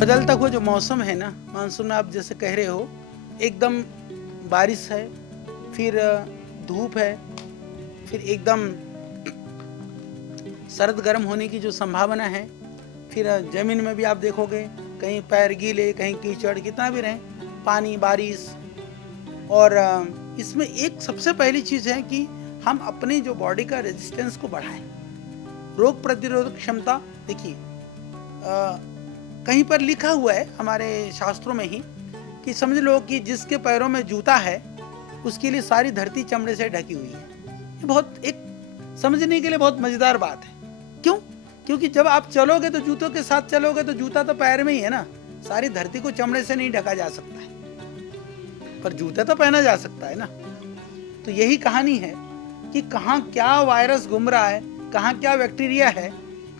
बदलता हुआ जो मौसम है ना, मानसून में आप जैसे कह रहे हो, एकदम बारिश है, फिर धूप है, फिर एकदम सर्द गर्म होने की जो संभावना है, फिर जमीन में भी आप देखोगे कहीं पैर गीले, कहीं कीचड़, कितना भी रहे, पानी, बारिश। और इसमें एक सबसे पहली चीज़ है कि हम अपनी जो बॉडी का रेजिस्टेंस को बढ़ाएं, रोग प्रतिरोधक क्षमता। देखिए कहीं पर लिखा हुआ है हमारे शास्त्रों में ही कि समझ लो कि जिसके पैरों में जूता है उसके लिए सारी धरती चमड़े से ढकी हुई है। ये बहुत एक समझने के लिए बहुत मजेदार बात है। क्यों? क्योंकि जब आप चलोगे तो जूतों के साथ चलोगे तो जूता तो पैर में ही है ना, सारी धरती को चमड़े से नहीं ढका जा सकता है, पर जूता तो पहना जा सकता है ना। तो यही कहानी है कि कहाँ क्या वायरस घूम रहा है, कहाँ क्या बैक्टीरिया है,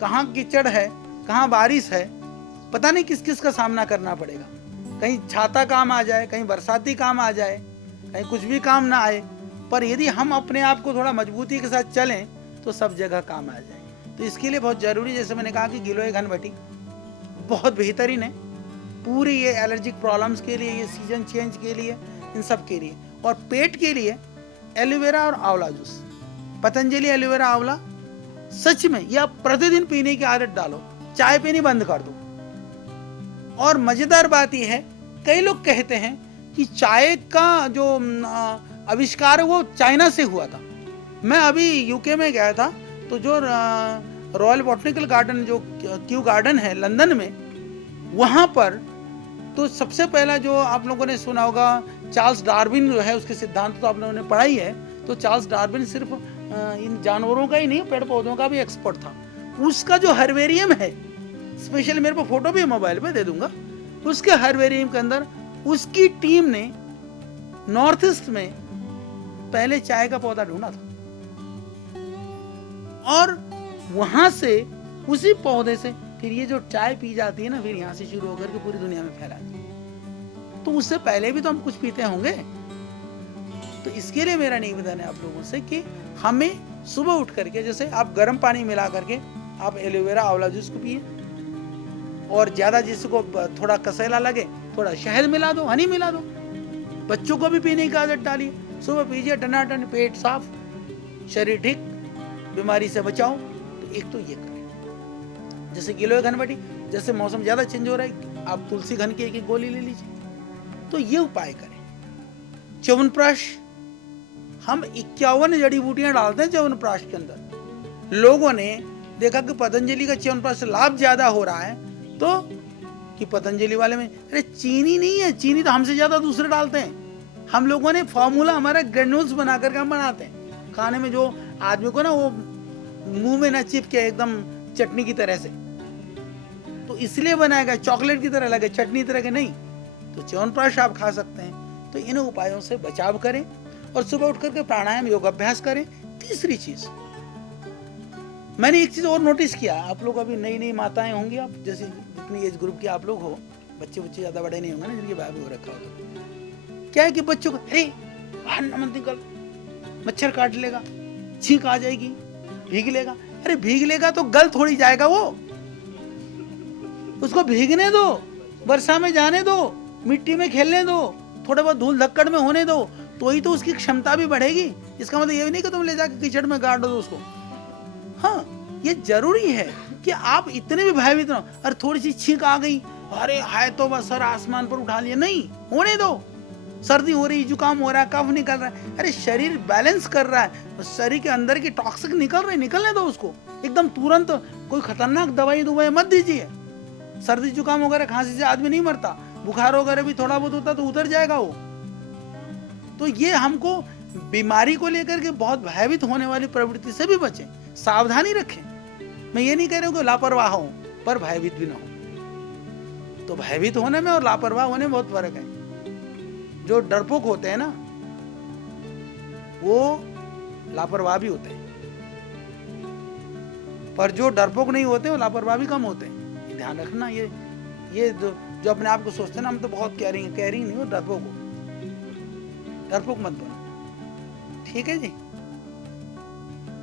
कहाँ कीचड़ है, कहाँ बारिश है, पता नहीं किस किस का सामना करना पड़ेगा। कहीं छाता काम आ जाए, कहीं बरसाती काम आ जाए, कहीं कुछ भी काम ना आए, पर यदि हम अपने आप को थोड़ा मजबूती के साथ चलें तो सब जगह काम आ जाए। तो इसके लिए बहुत ज़रूरी, जैसे मैंने कहा कि गिलोय घनवटी बहुत बेहतरीन है पूरी ये एलर्जिक प्रॉब्लम्स के लिए, ये सीजन चेंज के लिए, इन सब के लिए। और पेट के लिए एलोवेरा और आंवला जूस, पतंजलि एलोवेरा आंवला, सच में ये आप प्रतिदिन पीने की आदत डालो, चाय पीनी बंद कर दो। और मजेदार बात यह है, कई लोग कहते हैं कि चाय का जो आविष्कार है वो चाइना से हुआ था। मैं अभी यूके में गया था, तो जो रॉयल बॉटनिकल गार्डन, जो क्यू गार्डन है लंदन में, वहाँ पर तो सबसे पहला जो आप लोगों ने सुना होगा, चार्ल्स डार्विन जो है, उसके सिद्धांत तो आप लोगों ने पढ़ा ही है। तो चार्ल्स डार्विन सिर्फ इन जानवरों का ही नहीं, पेड़ पौधों का भी एक्सपर्ट था। उसका जो हर्बेरियम है, स्पेशली मेरे को फोटो भी मोबाइल पे दे दूंगा, उसके हर्बेरियम के अंदर उसकी टीम ने नॉर्थ ईस्ट में पहले चाय का पौधा ढूंढा था, और वहां से उसी पौधे से फिर ये जो चाय पी जाती है ना, फिर यहां से शुरू होकर के पूरी दुनिया में फैलाती है। तो उससे पहले भी तो हम कुछ पीते होंगे। तो इसके लिए मेरा निवेदन है आप लोगों से कि हमें सुबह उठ करके, जैसे आप गर्म पानी मिला करके आप एलोवेरा आंवला जूस को पिए, और ज्यादा जिसको थोड़ा कसैला लगे थोड़ा शहद मिला दो, हनी मिला दो। बच्चों को भी पीने की आदत डालिए, सुबह पीजिए, टनाटन, पेट साफ, शरीर ठीक, बीमारी से बचाओ। तो एक तो ये करें। जैसे गिलोय घनवटी, जैसे मौसम ज्यादा चेंज हो रहा है, आप तुलसी घन की एक गोली ले लीजिए। तो ये उपाय करें। च्यवनप्राश, हम 51 जड़ी बूटियां डालते हैं च्यवनप्राश के अंदर। लोगों ने देखा कि पतंजलि का च्यवनप्राश से लाभ ज्यादा हो रहा है, तो कि पतंजलि वाले में अरे चीनी नहीं है, चीनी तो हमसे ज्यादा दूसरे डालते हैं। हम लोगों ने फॉर्मूला हमारा ग्रेन्यूल्स बना करके हम बनाते हैं खाने में, जो आदमी को ना वो मुंह में ना चिपके एकदम चटनी की तरह से, तो इसलिए बनाएगा चॉकलेट की तरह लगे, चटनी तरह के नहीं। तो च्यवनप्राश आप खा सकते हैं। तो इन उपायों से बचाव करें और सुबह उठ करके प्राणायाम, योग अभ्यास करें। तीसरी चीज, मैंने एक चीज और नोटिस किया, आप लोग अभी नई नई माताएं होंगी, आप जैसे जितनी एज ग्रुप की आप लोग हो, बच्चे ज्यादा बड़े नहीं होंगे ना, जिनके बाबू हो रखा हो, तो क्या है कि बच्चों को अरे बाहर मत निकल, मच्छर काट लेगा, छींक आ जाएगी, भीग लेगा। अरे भीग लेगा तो गल थोड़ी जाएगा वो, उसको भीगने दो, वर्षा में जाने दो, मिट्टी में खेलने दो, थोड़ा बहुत धूल धक्कड़ में होने दो, तो ही तो उसकी क्षमता भी बढ़ेगी। इसका मतलब ये नहीं कि तुम ले जाकर कीचड़ में गाड़ दो उसको। हाँ, ये जरूरी है कि आप इतने भी भयभीत ना हो, अरे थोड़ी सी छींक आ गई, अरे हाय तो बस सर आसमान पर उठा लिया, नहीं, होने दो। सर्दी हो रही, जुकाम हो रहा है, कफ निकल रहा है, अरे शरीर बैलेंस कर रहा है, शरीर के अंदर की टॉक्सिक निकल रही, निकलने दो उसको। एकदम तुरंत कोई खतरनाक दवाई मत दीजिए। सर्दी जुकाम वगैरह खांसी से आदमी नहीं मरता, बुखार वगैरह भी थोड़ा बहुत होता तो उतर जाएगा वो। तो ये हमको बीमारी को लेकर के बहुत भयभीत होने वाली प्रवृत्ति से भी बचें, सावधानी रखें। मैं ये नहीं कह रहा हूं कि लापरवाह हो, पर भयभीत भी ना हो। तो भयभीत होने में और लापरवाह होने में बहुत फर्क है। जो डरपोक होते हैं ना, वो लापरवाह भी होते हैं, पर जो डरपोक नहीं होते वो लापरवाह भी कम होते हैं। ये ध्यान रखना। ये जो अपने आप को सोचते हैं ना हम तो बहुत केयरिंग नहीं हो, डरपोक हो, डरपोक मत बनो। ठीक है जी।